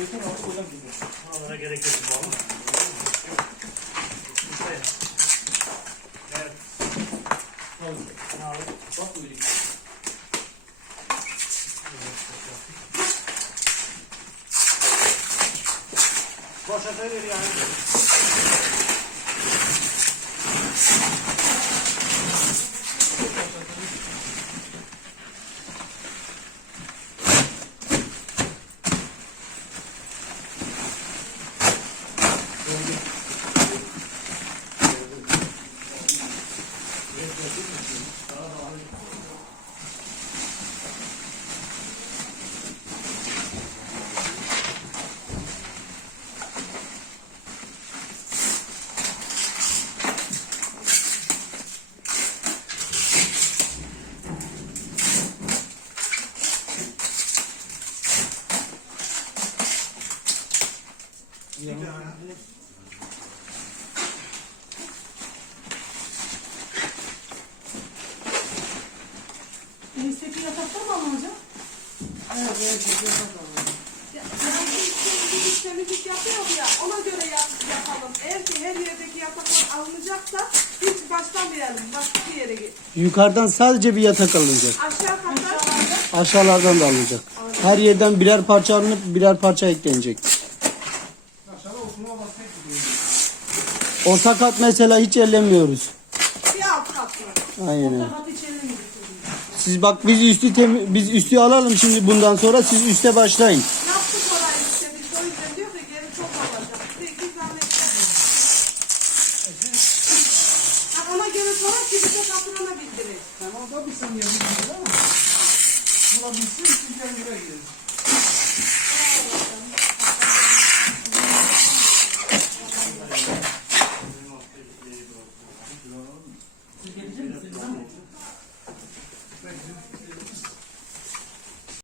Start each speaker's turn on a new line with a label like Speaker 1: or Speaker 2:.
Speaker 1: Yeter artık hocam gibi.
Speaker 2: Buralara gerek yok. Var mı? Buraya. Evet.
Speaker 1: Tabii.
Speaker 2: Ne alayım?
Speaker 1: Bak böyle.
Speaker 2: Boşaltabilir yani.
Speaker 3: Enisteki yatakta mı alınacak?
Speaker 4: Evet, evet, yatak.
Speaker 3: Ya, yani biz biz temizlik yapıyoruz ya, ona göre yap, yapalım. Eğer ki her yerdeki yataklar alınacaksa hiç verelim, başka bir yere git.
Speaker 4: Yukarıdan sadece bir yatak alınacak.
Speaker 3: Aşağı katta
Speaker 4: Aşağılardan da alınacak. Her yerden birer parça alınıp birer parça eklenecek. Orta kat mesela hiç ellemiyoruz.
Speaker 3: bir alt kat var.
Speaker 4: Aynen.
Speaker 3: Orta kat mi getirdin?
Speaker 4: Siz bak biz üstü temi- biz üstü alalım şimdi bundan sonra siz üste başlayın.
Speaker 3: Yaptık orayı işte biz o yüzden diyor ki geri çok alacak. Bir iki tane Ha, ona göre sonra kilise kapına bildirir.
Speaker 1: Tamam da bir bir gidiyor ama. Buna bitsin, ikinci buraya gideriz. Ahmet.